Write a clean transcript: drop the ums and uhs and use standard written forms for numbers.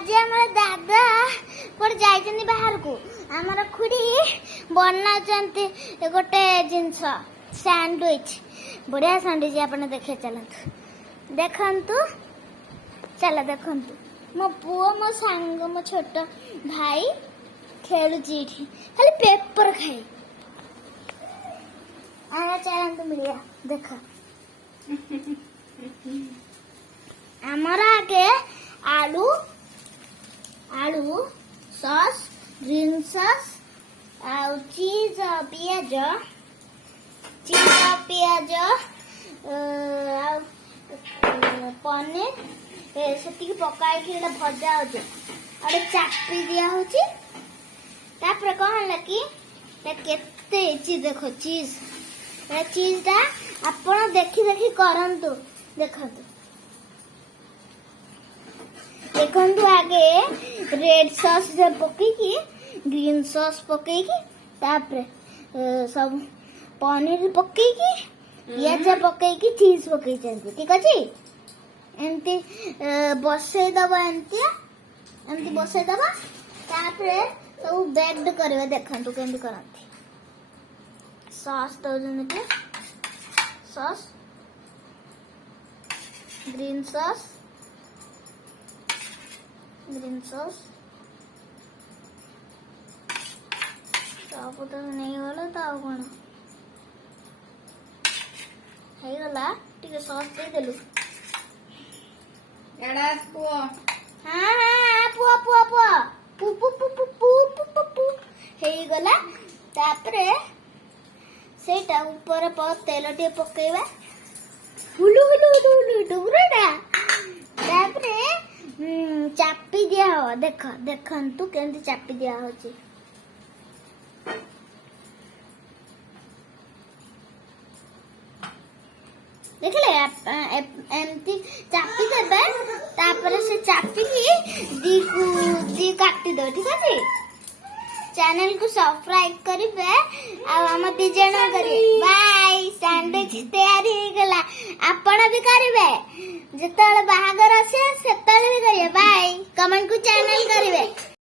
आज आम दादा पर जाइछन्ति बाहर को आमर खुड़ी बना गोटे जिनस सैंडविच बढ़िया सैंडविच आपने देखे चलतु देखंतु चल देखंतु मो पुओ मो सांग मो छोट भाई खेलुची खाली पेपर खाई आया चलतु मिलिया देख आमर आगे आलू आलू सॉस ग्रीन सॉस आउ चीज पियाज पनीर से पकाई भजा हो चापी दिया होची तापर कहला कि केते चीज देखो चीज चीज टा आपण देखी देखी करंतु देखंतु देखंतु आगे रेड सॉस जब पकेकी ग्रीन सॉस पकेकी तापर सब पनीर पकेकी पियाज पकेकी चीज पकई चंती ठीक अछि एमती बसई दबा एमती बसई दबा तापर सब बेक्ड करबे देखंतु केमती करंती सॉस दउजन सॉस ग्रीन सॉस सब तो नहीं गला तो कौन है गला टिके सॉस दे देलु एडा पुओ हां हां पुआ पुआ पुआ पु पु पु पु पु पु पु पु हे गला तापरे सेटा ऊपर तेल टे पकेबा हुलु हुलु हुलु डुबराडा तापरे चापी दिया हो देख देखंतु केमती चापी दिया होची देखले एमती चापी देबे तापर से चापी की दी काटी दो ठीक है चैनल को सब्सक्राइब करिवे आ हम दी जण करिवे बाय सैंडविच तैयार हो गला आपण भी करिवे जतले बाहागर आसे सेतले भी करिवे बाय कमेंट को चैनल करिवे।